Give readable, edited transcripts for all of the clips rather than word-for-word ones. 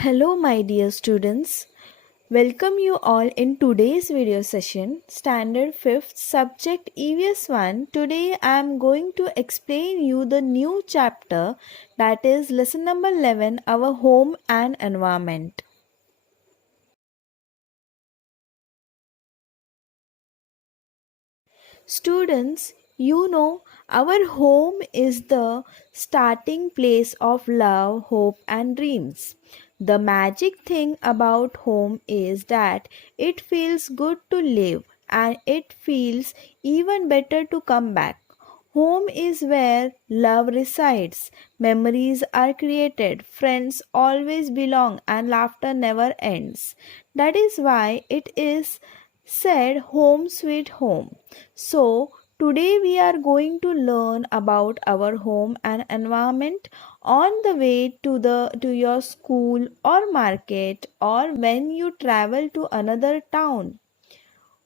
Hello, my dear students. Welcome you all in today's video session, Standard 5th, Subject EVS 1. Today I am going to explain you the new chapter, that is lesson number 11, Our Home and Environment. Students, you know, our home is the starting place of love, hope, and dreams. The magic thing about home is that it feels good to live and it feels even better to come back. Home is where love resides, memories are created, friends always belong, and laughter never ends. That is why it is said home sweet home. So, today we are going to learn about our home and environment on the way to your school or market or when you travel to another town.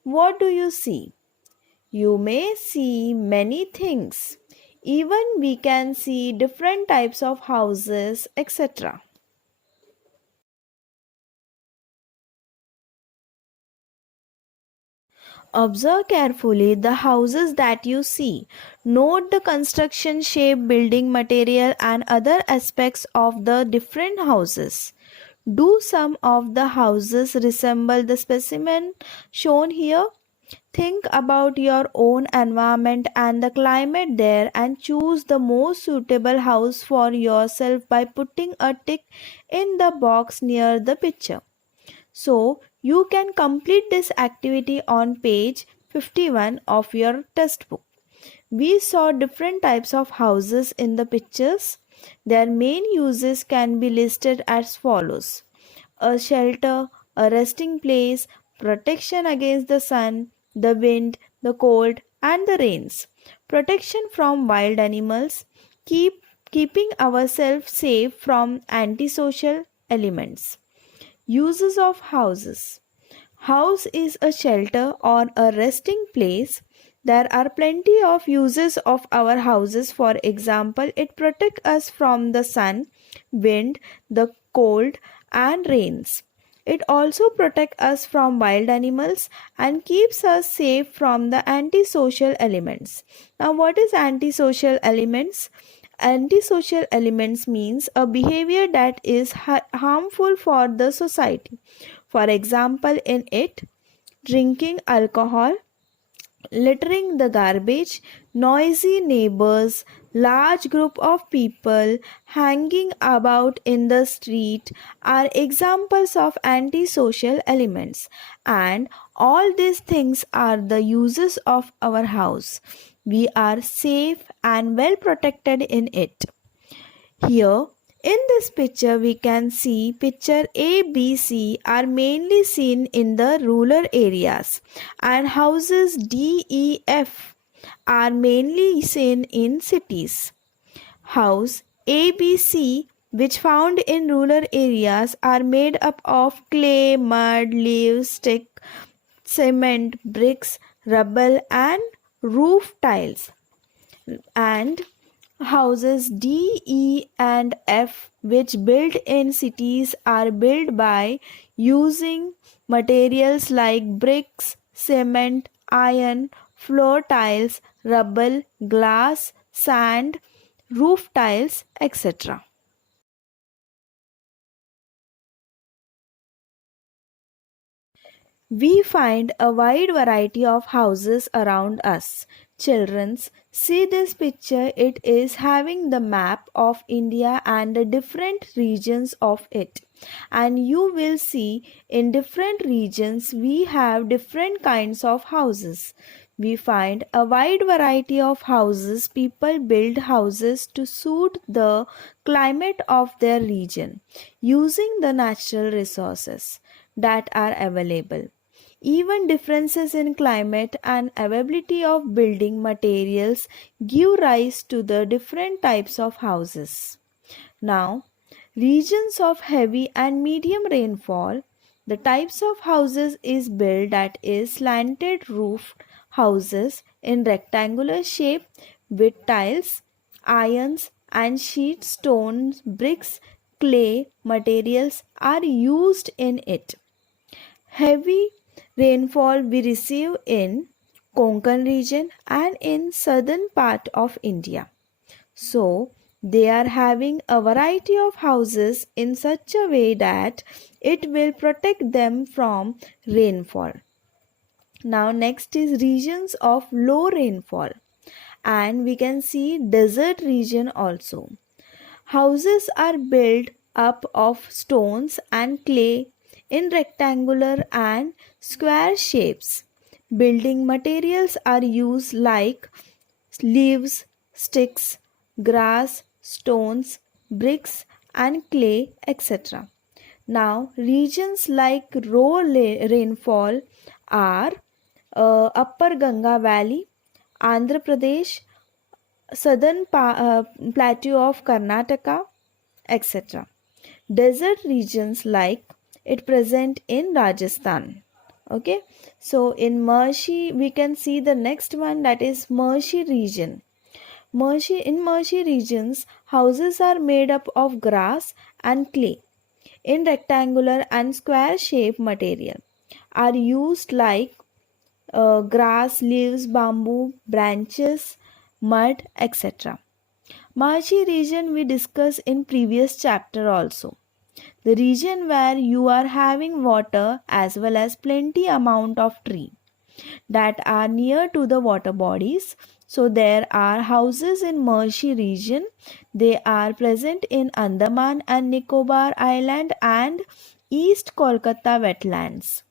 What do you see? You may see many things. Even we can see different types of houses, etc. Observe carefully the houses that you see. Note the construction shape, building material, and other aspects of the different houses. Do some of the houses resemble the specimen shown here? Think about your own environment and the climate there and choose the most suitable house for yourself by putting a tick in the box near the picture. So, you can complete this activity on page 51 of your textbook. We saw different types of houses in the pictures. Their main uses can be listed as follows: a shelter, a resting place, protection against the sun, the wind, the cold, and the rains, protection from wild animals, keeping ourselves safe from antisocial elements. Uses of houses. House is a shelter or a resting place. There are plenty of uses of our houses. For example, it protects us from the sun, wind, the cold, and rains. It also protects us from wild animals and keeps us safe from the antisocial elements. Now, what is antisocial elements? Antisocial elements means a behavior that is harmful for the society. For example, in it, drinking alcohol, littering the garbage, noisy neighbors, large group of people hanging about in the street are examples of antisocial elements, and all these things are the uses of our house. We are safe and well protected in it. Here in this picture we can see picture A, B, C are mainly seen in the rural areas and houses D, E, F are mainly seen in cities. House A, B, C which found in rural areas are made up of clay, mud, leaves, stick, cement, bricks, rubble and roof tiles, and houses D, E, and F, which built in cities, are built by using materials like bricks, cement, iron, floor tiles, rubble, glass, sand, roof tiles, etc. We find a wide variety of houses around us. Childrens, see this picture. It is having the map of India and the different regions of it. And you will see in different regions we have different kinds of houses. We find a wide variety of houses. People build houses to suit the climate of their region using the natural resources that are available. Even differences in climate and availability of building materials give rise to the different types of houses. Now, regions of heavy and medium rainfall, the types of houses is built, that is slanted roof houses in rectangular shape with tiles, irons and sheet stones, bricks, clay materials are used in it. Heavy rainfall we receive in Konkan region and in southern part of India. So they are having a variety of houses in such a way that it will protect them from rainfall. Now next is regions of low rainfall, and we can see desert region also. Houses are built up of stones and clay in rectangular and square shapes. Building materials are used like leaves, sticks, grass, stones, bricks, and clay, etc. Now, regions like rainfall are Upper Ganga Valley, Andhra Pradesh, southern plateau of Karnataka, etc. Desert regions like it present in Rajasthan. Okay, so in Mershi we can see the next one, that is Mershi region. Mershi regions, houses are made up of grass and clay in rectangular and square shape material are used like grass, leaves, bamboo, branches, mud, etc. Marchi region we discussed in previous chapter also. The region where you are having water as well as plenty amount of tree that are near to the water bodies. So there are houses in Mershi region. They are present in Andaman and Nicobar Island and East Kolkata wetlands.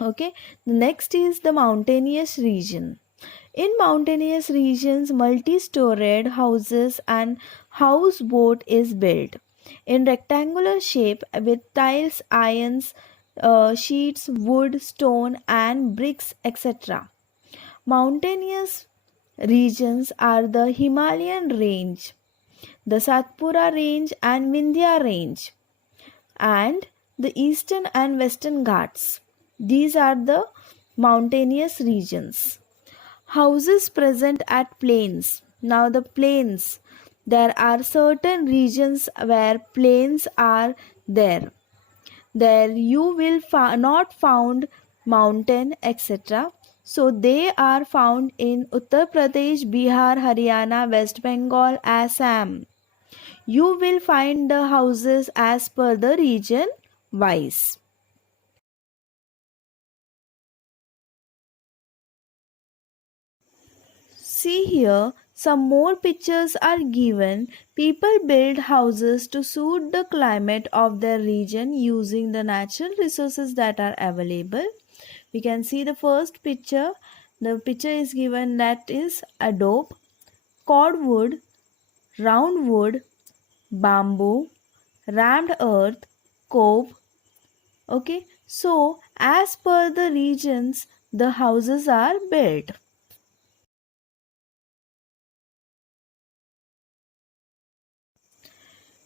Okay, the next is the mountainous region. In mountainous regions, multi-storied houses and houseboat is built in rectangular shape with tiles, irons, sheets, wood, stone, and bricks, etc. Mountainous regions are the Himalayan range, the Satpura range, and Vindhya range, and the eastern and western Ghats. These are the mountainous regions. Houses present at plains. Now, the plains, there are certain regions where plains are there. There you will not found mountain, etc. So they are found in Uttar Pradesh, Bihar, Haryana, West Bengal, Assam. You will find the houses as per the region wise. See here, some more pictures are given. People build houses to suit the climate of their region using the natural resources that are available. We can see the first picture. The picture is given, that is adobe, cordwood, round wood, bamboo, rammed earth, cove. Okay, so as per the regions, the houses are built.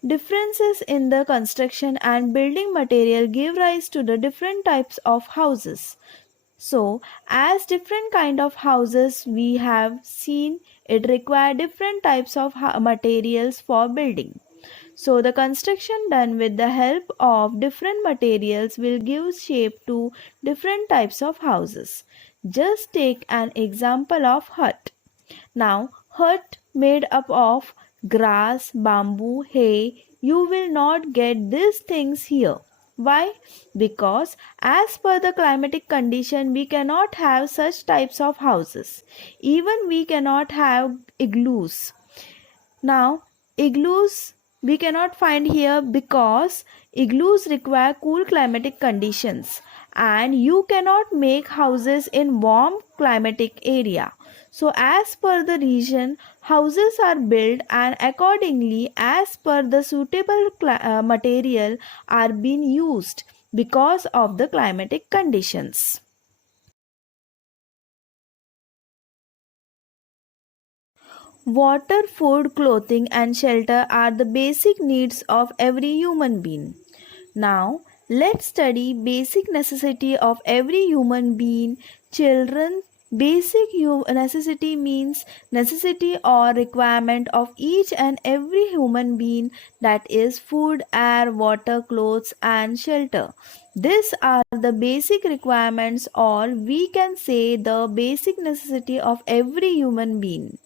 Differences in the construction and building material give rise to the different types of houses. So, as different kind of houses we have seen, it require different types of materials for building. So, the construction done with the help of different materials will give shape to different types of houses. Just take an example of hut. Now, hut made up of grass, bamboo, hay, you will not get these things here. Why? Because as per the climatic condition, we cannot have such types of houses. Even we cannot have igloos. Now, igloos we cannot find here because igloos require cool climatic conditions and you cannot make houses in warm climatic area. So as per the region, houses are built and accordingly as per the suitable material are being used because of the climatic conditions. Water, food, clothing, and shelter are the basic needs of every human being. Now, let's study basic necessity of every human being, children, Basic necessity means necessity or requirement of each and every human being, that is food, air, water, clothes and shelter. These are the basic requirements, or we can say the basic necessity of every human being.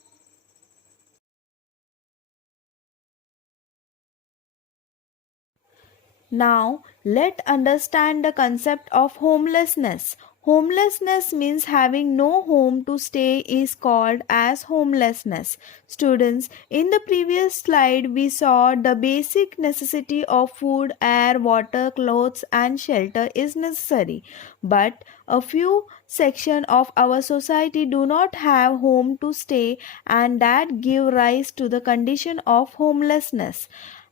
Now, let's understand the concept of homelessness. Homelessness means having no home to stay is called as homelessness. Students, in the previous slide we saw the basic necessity of food, air, water, clothes and shelter is necessary. But a few section of our society do not have home to stay, and that give rise to the condition of homelessness.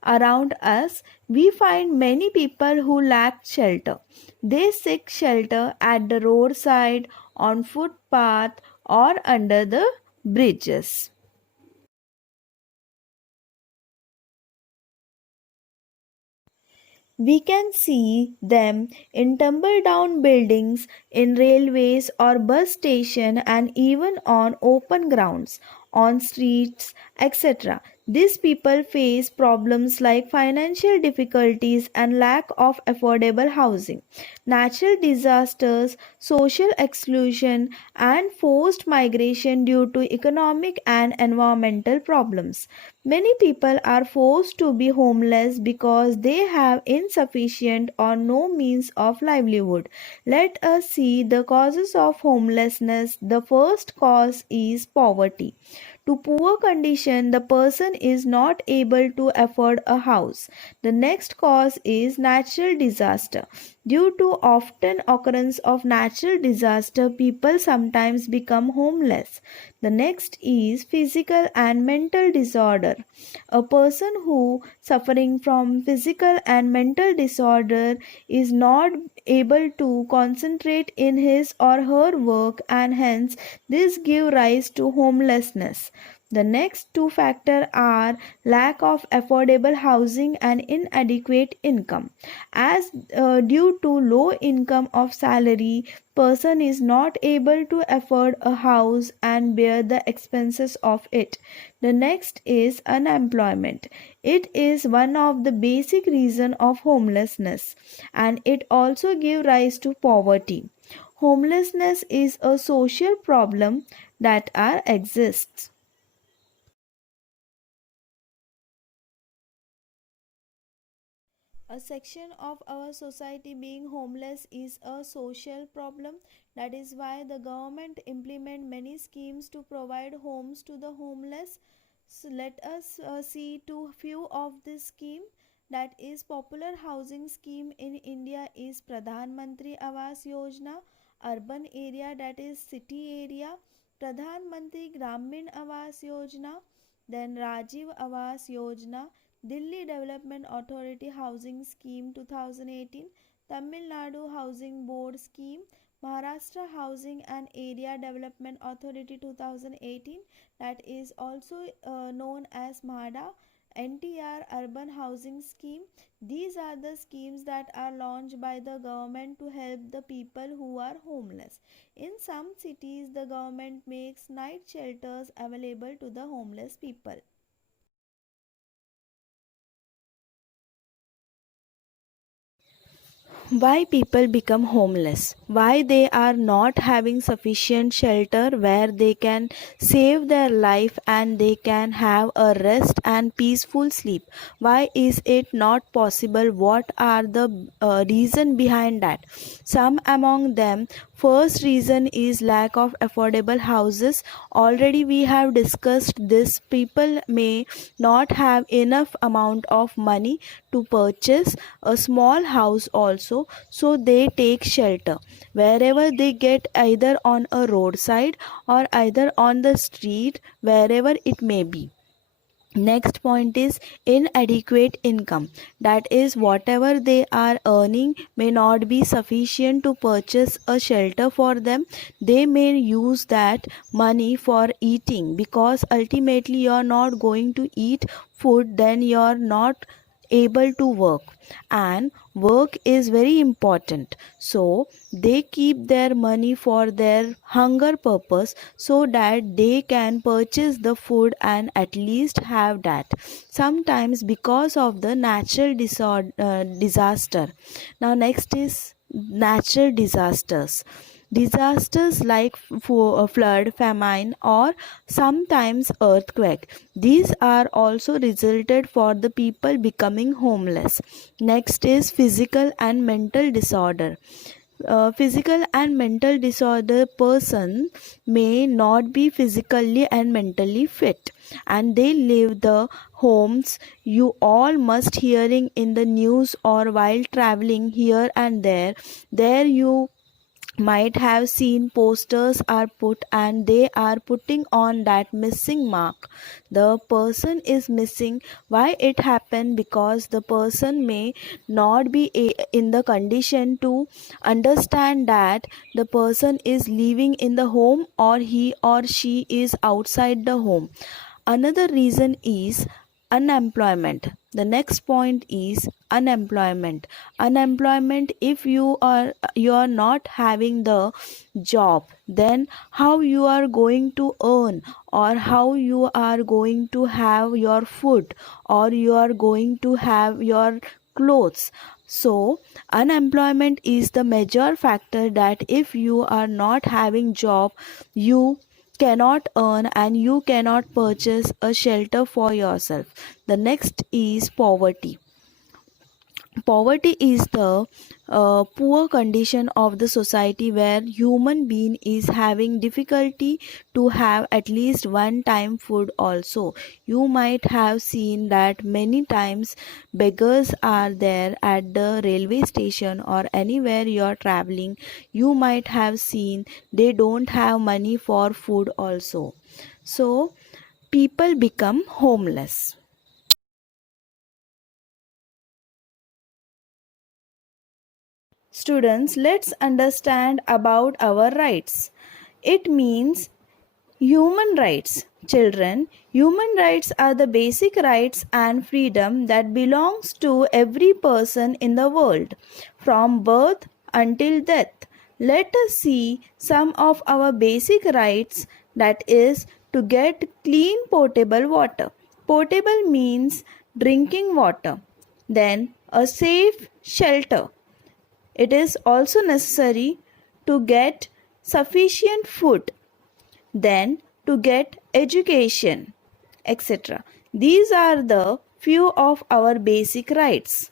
Around us, we find many people who lack shelter. They seek shelter at the roadside, on footpath, or under the bridges. We can see them in tumble down buildings, in railways or bus station, and even on open grounds, on streets, etc. These people face problems like financial difficulties and lack of affordable housing, natural disasters, social exclusion, and forced migration due to economic and environmental problems. Many people are forced to be homeless because they have insufficient or no means of livelihood. Let us see the causes of homelessness. The first cause is poverty. To poor condition, the person is not able to afford a house. The next cause is natural disaster. Due to often occurrence of natural disaster, people sometimes become homeless. The next is physical and mental disorder. A person who suffering from physical and mental disorder is not able to concentrate in his or her work, and hence this give rise to homelessness. The next two factors are lack of affordable housing and inadequate income. As due to low income of salary, person is not able to afford a house and bear the expenses of it. The next is unemployment. It is one of the basic reason of homelessness, and it also give rise to poverty. Homelessness is a social problem that exists. A section of our society being homeless is a social problem. That is why the government implement many schemes to provide homes to the homeless. So let us see to few of this scheme. That is popular housing scheme in India is Pradhan Mantri Awas Yojana, urban area, that is city area, Pradhan Mantri Gramin Awas Yojana, then Rajiv Awas Yojana, Delhi Development Authority Housing Scheme 2018, Tamil Nadu Housing Board Scheme, Maharashtra Housing and Area Development Authority 2018, that is also known as MHADA, NTR Urban Housing Scheme. These are the schemes that are launched by the government to help the people who are homeless. In some cities, the government makes night shelters available to the homeless people. Why people become homeless? Why they are not having sufficient shelter where they can save their life and they can have a rest and peaceful sleep? Why is it not possible? What are the reason behind that? Some among them, first reason is lack of affordable houses. Already we have discussed this. People may not have enough amount of money to purchase a small house also, so they take shelter wherever they get, either on a roadside or either on the street, wherever it may be. Next point is inadequate income. That is, whatever they are earning may not be sufficient to purchase a shelter for them. They may use that money for eating, because ultimately you are not going to eat food, then you are not able to work, and work is very important, so they keep their money for their hunger purpose so that they can purchase the food and at least have that. Sometimes because of the disaster. Now next is natural disasters. Disasters like flood, famine, or sometimes earthquake. These are also resulted for the people becoming homeless. Next is physical and mental disorder. Physical and mental disorder person may not be physically and mentally fit, and they leave the homes you all must hearing in the news or while traveling here and there you might have seen posters are put and they are putting on that missing mark. The person is missing. Why it happened? Because the person may not be in the condition to understand that the person is living in the home or he or she is outside the home. Another reason is unemployment. The next point is unemployment. Unemployment, if you are not having the job, then how you are going to earn, or how you are going to have your food, or you are going to have your clothes. So unemployment is the major factor that if you are not having job, you cannot earn and you cannot purchase a shelter for yourself. The next is poverty. Poverty is the poor condition of the society where human being is having difficulty to have at least one time food also. You might have seen that many times beggars are there at the railway station or anywhere you are traveling. You might have seen they don't have money for food also. So people become homeless. Students, let's understand about our rights. It means human rights. Children, human rights are the basic rights and freedom that belongs to every person in the world from birth until death. Let us see some of our basic rights, that is to get clean potable water. Potable means drinking water. Then a safe shelter. It is also necessary to get sufficient food, then to get education, etc. These are the few of our basic rights.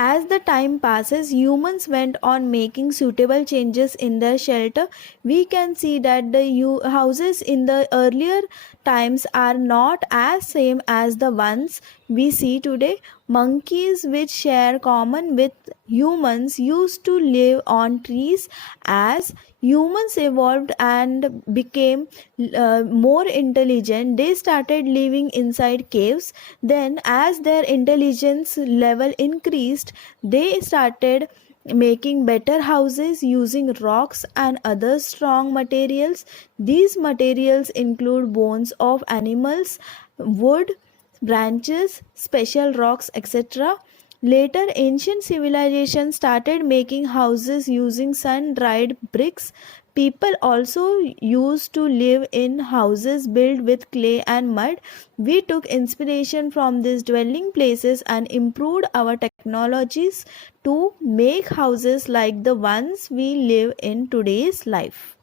As the time passes, humans went on making suitable changes in their shelter. We can see that the houses in the earlier times are not as same as the ones we see today. Monkeys, which share common with humans, used to live on trees. As humans evolved and became more intelligent, they started living inside caves. Then as their intelligence level increased, they started making better houses using rocks and other strong materials. These materials include bones of animals, wood, branches, special rocks, etc. Later, ancient civilizations started making houses using sun dried bricks. People also used to live in houses built with clay and mud. We took inspiration from these dwelling places and improved our technologies to make houses like the ones we live in today's life.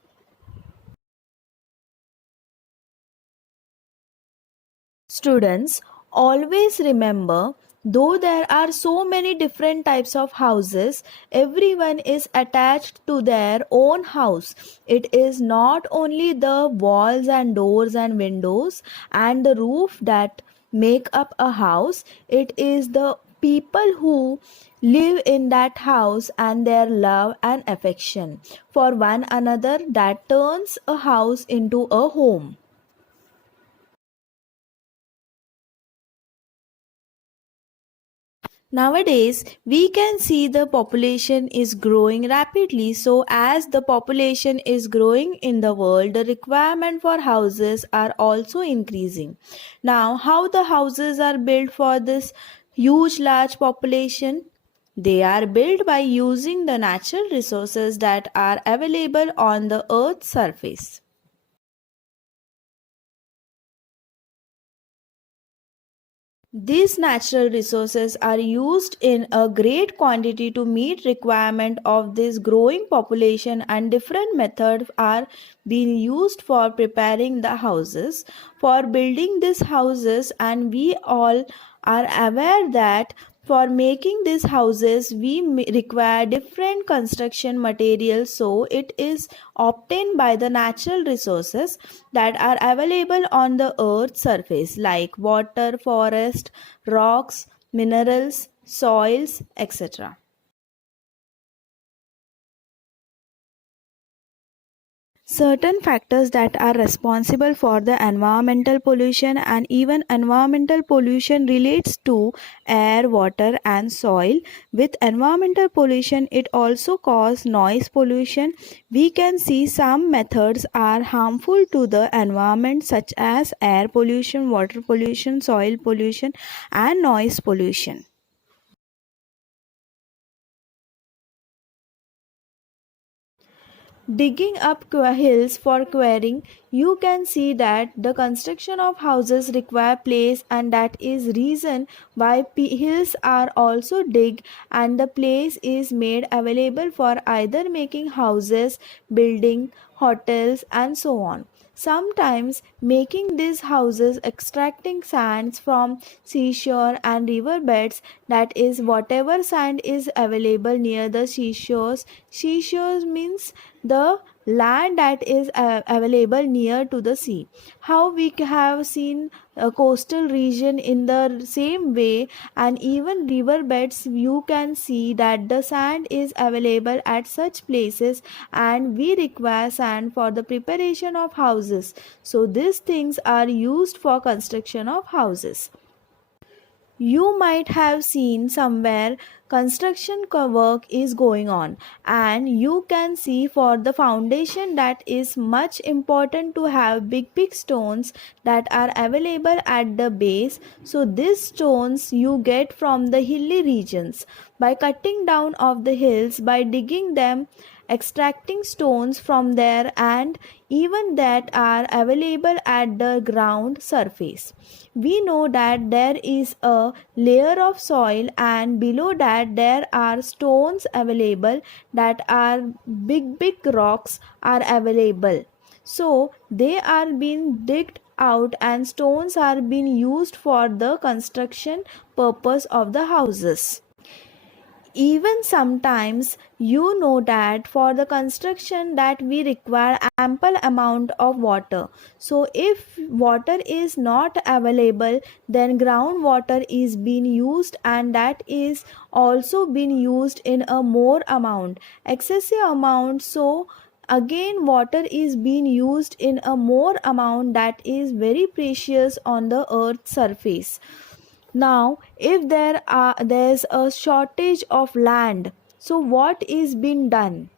Students, always remember, though there are so many different types of houses, everyone is attached to their own house. It is not only the walls and doors and windows and the roof that make up a house, it is the people who live in that house and their love and affection for one another that turns a house into a home. Nowadays, we can see the population is growing rapidly. So, as the population is growing in the world, the requirement for houses are also increasing. Now, how the houses are built for this huge, large population? They are built by using the natural resources that are available on the earth's surface. These natural resources are used in a great quantity to meet requirement of this growing population, and different methods are being used for preparing the houses for building these houses. And we all are aware that for making these houses we require different construction materials, so it is obtained by the natural resources that are available on the earth's surface like water, forest, rocks, minerals, soils, etc. Certain factors that are responsible for the environmental pollution, and even environmental pollution relates to air, water and soil. With environmental pollution it also causes noise pollution. We can see some methods are harmful to the environment such as air pollution, water pollution, soil pollution and noise pollution. Digging up hills for quarrying, you can see that the construction of houses require place, and that is reason why hills are also dig, and the place is made available for either making houses, building, hotels and so on. Sometimes making these houses extracting sands from seashore and river beds, that is whatever sand is available near the seashores. Seashores means the land that is available near to the sea. How we have seen a coastal region in the same way, and even river beds you can see that the sand is available at such places, and we require sand for the preparation of houses. So these things are used for construction of houses. You might have seen somewhere construction work is going on, and you can see for the foundation that is much important to have big stones that are available at the base. So these stones you get from the hilly regions by cutting down of the hills, by digging them, extracting stones from there, and even that are available at the ground surface. We know that there is a layer of soil, and below that there are stones available, that are big rocks are available. So they are being digged out, and stones are being used for the construction purpose of the houses. Even sometimes you know that for the construction that we require ample amount of water. So if water is not available, then groundwater is being used, and that is also being used in a more amount, excessive amount. So again water is being used in a more amount that is very precious on the earth's surface. Now, if there's a shortage of land, so what is being done?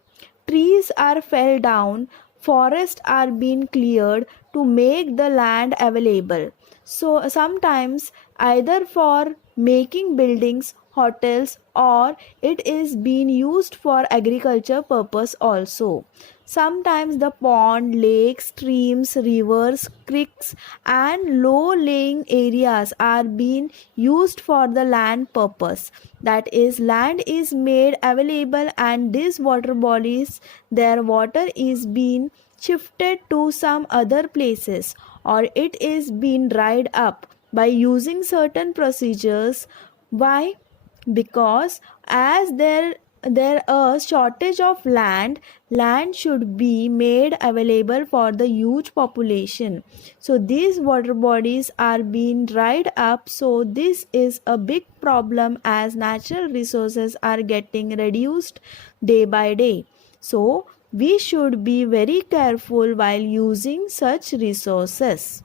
Trees are fell down, forests are being cleared to make the land available. So sometimes either for making buildings, hotels, or it is being used for agriculture purpose also. Sometimes the pond, lakes, streams, rivers, creeks and low lying areas are being used for the land purpose. That is, land is made available, and these water bodies, their water is being shifted to some other places, or it is being dried up by using certain procedures. Why? Because as there a shortage of land should be made available for the huge population. So these water bodies are being dried up. So this is a big problem as natural resources are getting reduced day by day. So we should be very careful while using such resources.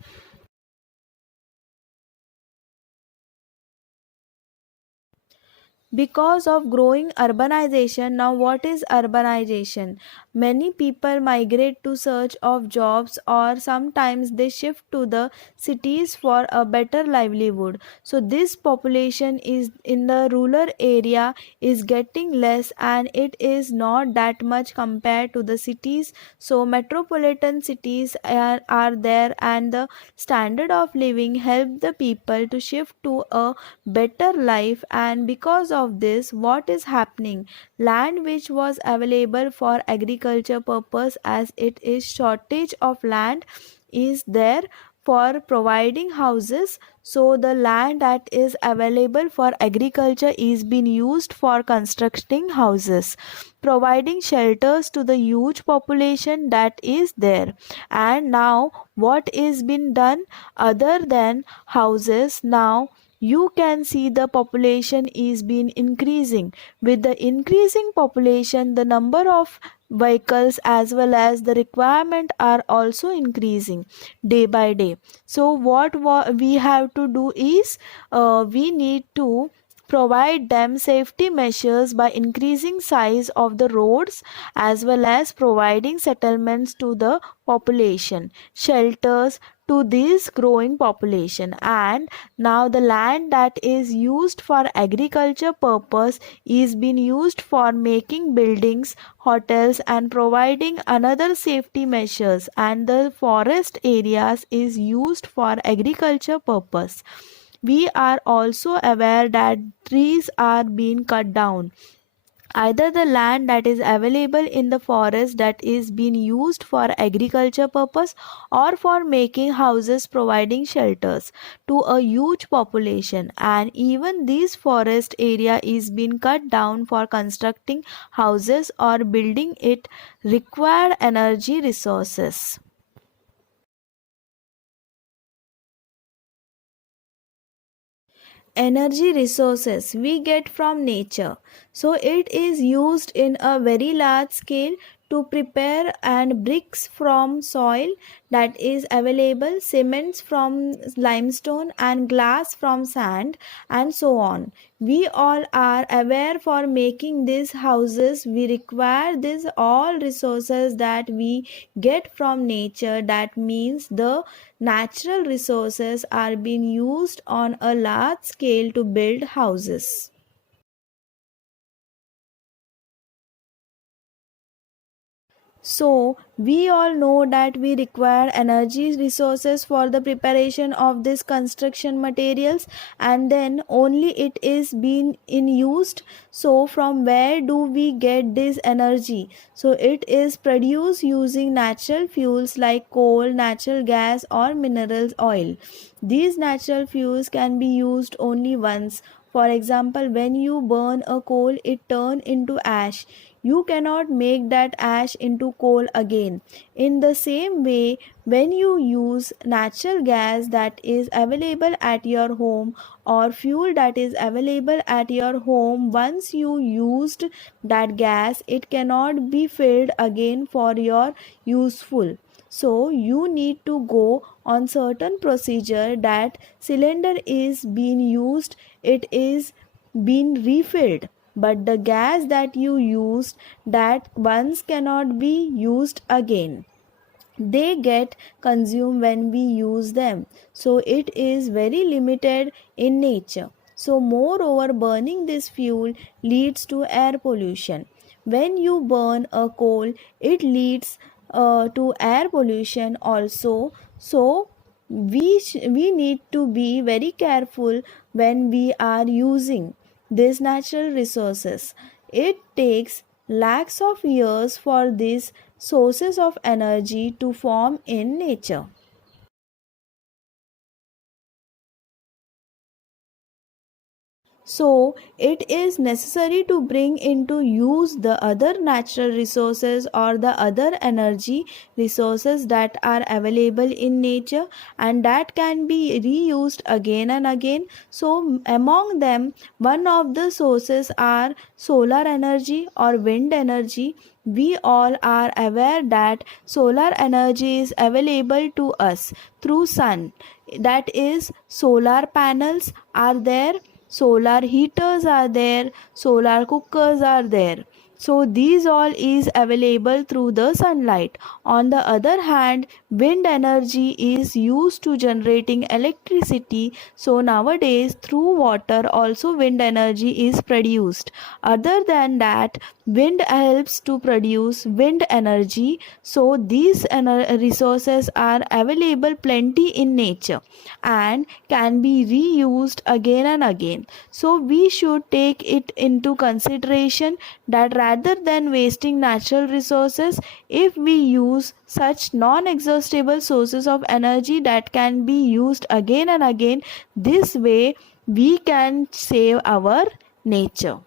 Because of growing urbanization. Now what is urbanization? Many people migrate to search of jobs, or sometimes they shift to the cities for a better livelihood. So this population is in the rural area is getting less, and it is not that much compared to the cities. So metropolitan cities are there, and the standard of living help the people to shift to a better life. And because of this, what is happening? Land which was available for agriculture purpose, as it is shortage of land is there for providing houses. So the land that is available for agriculture is being used for constructing houses, providing shelters to the huge population that is there. And now what is being done other than houses? Now you can see the population is been increasing. With the increasing population, the number of vehicles as well as the requirement are also increasing day by day. So what we have to do is, we need to provide them safety measures by increasing size of the roads, as well as providing settlements to the population, shelters to this growing population. And now the land that is used for agriculture purpose is being used for making buildings, hotels, and providing another safety measures, and the forest areas is used for agriculture purpose. We are also aware that trees are being cut down. Either the land that is available in the forest that is being used for agriculture purpose, or for making houses, providing shelters to a huge population. And even this forest area is being cut down for constructing houses or building it require energy resources. Energy resources we get from nature. So it is used in a very large scale to prepare, and bricks from soil that is available, cements from limestone, and glass from sand, and so on. We all are aware for making these houses we require these all resources that we get from nature. That means the natural resources are being used on a large scale to build houses. So, we all know that we require energy resources for the preparation of this construction materials, and then only it is being in used. So, from where do we get this energy? So, it is produced using natural fuels like coal, natural gas, or minerals oil. These natural fuels can be used only once. For example, when you burn a coal, it turns into ash. You cannot make that ash into coal again. In the same way, when you use natural gas that is available at your home, or fuel that is available at your home, once you used that gas, it cannot be filled again for your useful. So you need to go on certain procedure that cylinder is being used, it is being refilled, but the gas that you used that once cannot be used again. They get consumed when we use them. So it is very limited in nature. So moreover, burning this fuel leads to air pollution. When you burn a coal, it leads to air pollution also. So we need to be very careful when we are using these natural resources. It takes lakhs of years for these sources of energy to form in nature. So, it is necessary to bring into use the other natural resources or the other energy resources that are available in nature, and that can be reused again and again. So, among them, one of the sources are solar energy or wind energy. We all are aware that solar energy is available to us through sun. That is, solar panels are there. solar heaters are there, solar cookers are there. So these all is available through the sunlight. On the other hand, wind energy is used to generating electricity. So nowadays through water also wind energy is produced. Other than that, wind helps to produce wind energy. So these resources are available plenty in nature and can be reused again and again. So we should take it into consideration that rather than wasting natural resources, if we use such non-exhaustible sources of energy that can be used again and again, this way we can save our nature.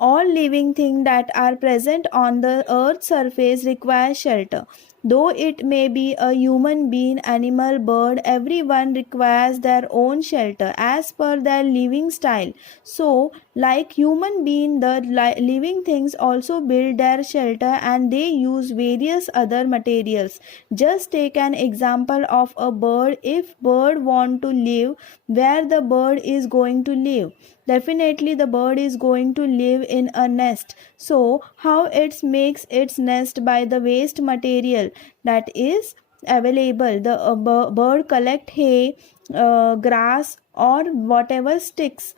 All living things that are present on the earth's surface require shelter. Though it may be a human being, animal, bird, everyone requires their own shelter as per their living style. So, like human being, the living things also build their shelter and they use various other materials. Just take an example of a bird. If bird want to live, where the bird is going to live? Definitely the bird is going to live in a nest. So how it makes its nest? By the waste material that is available. The bird collect hay, grass or whatever sticks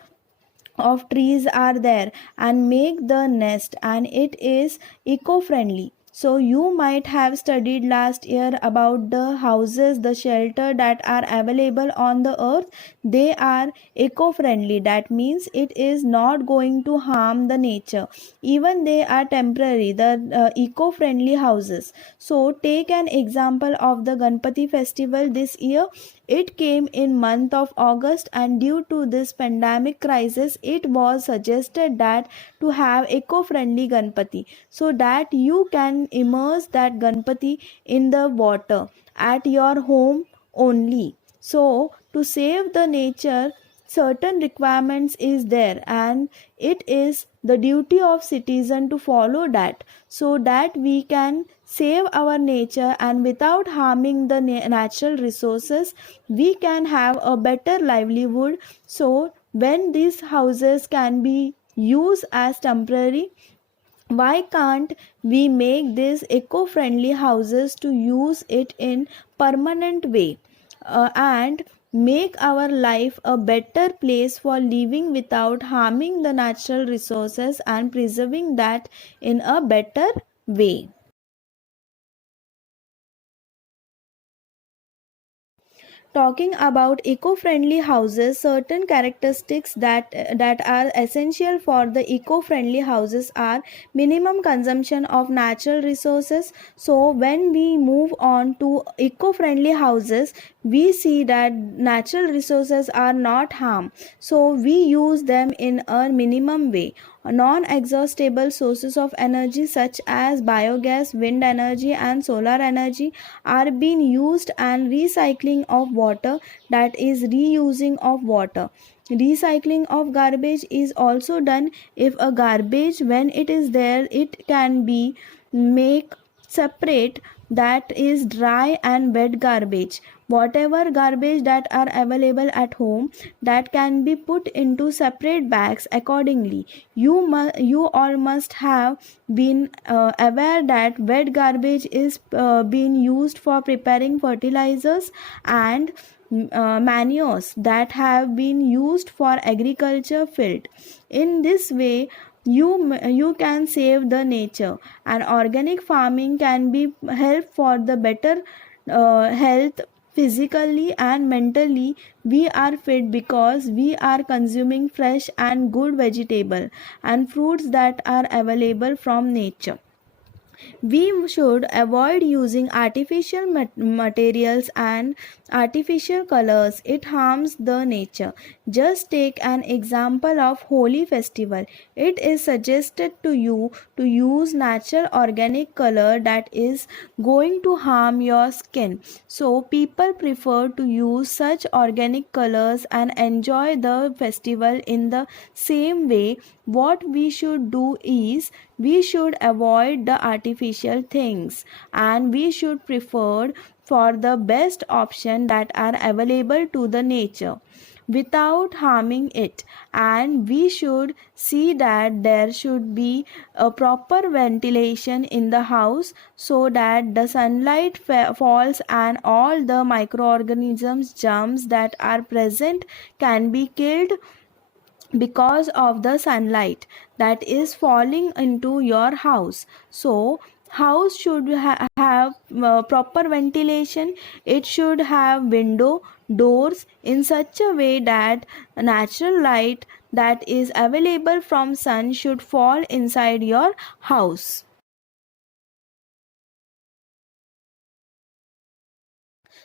of trees are there and make the nest, and it is eco-friendly. So you might have studied last year about the houses, the shelter that are available on the earth. They are eco-friendly. That means it is not going to harm the nature. Even they are temporary, the eco-friendly houses. So take an example of the Ganpati festival this year. It came in month of August, and due to this pandemic crisis, it was suggested that to have eco-friendly Ganpati, so that you can immerse that Ganpati in the water at your home only. So to save the nature, certain requirements is there, and it is the duty of citizen to follow that, so that we can save our nature and without harming the natural resources we can have a better livelihood. So when these houses can be used as temporary, why can't we make these eco-friendly houses to use it in permanent way, and make our life a better place for living without harming the natural resources and preserving that in a better way. Talking about eco-friendly houses, certain characteristics that are essential for the eco-friendly houses are minimum consumption of natural resources. So when we move on to eco-friendly houses, we see that natural resources are not harmed, so we use them in a minimum way. Non-exhaustible sources of energy such as biogas, wind energy and solar energy are being used, and recycling of water, that is reusing of water. Recycling of garbage is also done. If a garbage when it is there, it can be make separate, that is dry and wet garbage. Whatever garbage that are available at home, that can be put into separate bags accordingly. You all must have been aware that wet garbage is being used for preparing fertilizers and manures that have been used for agriculture field. In this way you can save the nature, and organic farming can be help for the better health. Physically and mentally we are fit because we are consuming fresh and good vegetable and fruits that are available from nature. We should avoid using artificial materials and artificial colors. It harms the nature. Just take an example of Holi festival. It is suggested to you to use natural organic color that is going to harm your skin. So people prefer to use such organic colors and enjoy the festival in the same way. What we should do is we should avoid the artificial things and we should prefer for the best option that are available to the nature without harming it, and we should see that there should be a proper ventilation in the house so that the sunlight falls and all the microorganisms germs that are present can be killed because of the sunlight that is falling into your house. So house should have proper ventilation. It should have window doors in such a way that natural light that is available from sun should fall inside your house.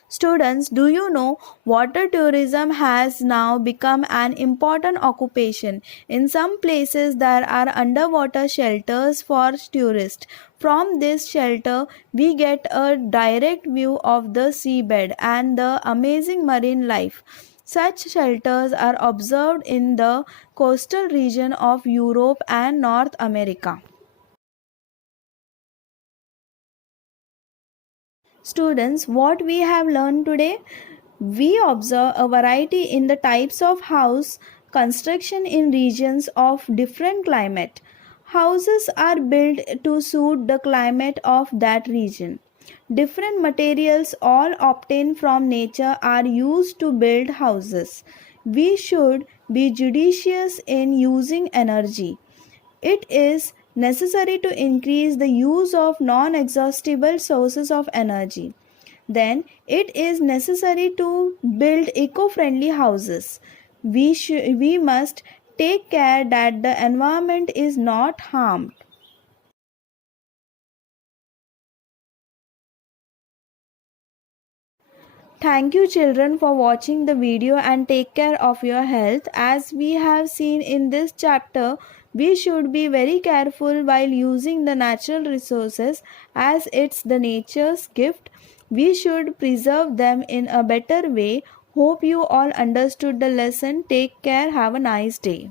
Students, do you know water tourism has now become an important occupation? In some places, there are underwater shelters for tourists. From this shelter, we get a direct view of the seabed and the amazing marine life. Such shelters are observed in the coastal region of Europe and North America. Students, what we have learned today? We observe a variety in the types of house construction in regions of different climate. Houses are built to suit the climate of that region. Different materials all obtained from nature are used to build houses. We should be judicious in using energy. It is necessary to increase the use of non exhaustible sources of energy. Then it is necessary to build eco friendly houses. We must take care that the environment is not harmed. Thank you, children, for watching the video and take care of your health. As we have seen in this chapter, we should be very careful while using the natural resources as it's the nature's gift. We should preserve them in a better way. Hope you all understood the lesson. Take care. Have a nice day.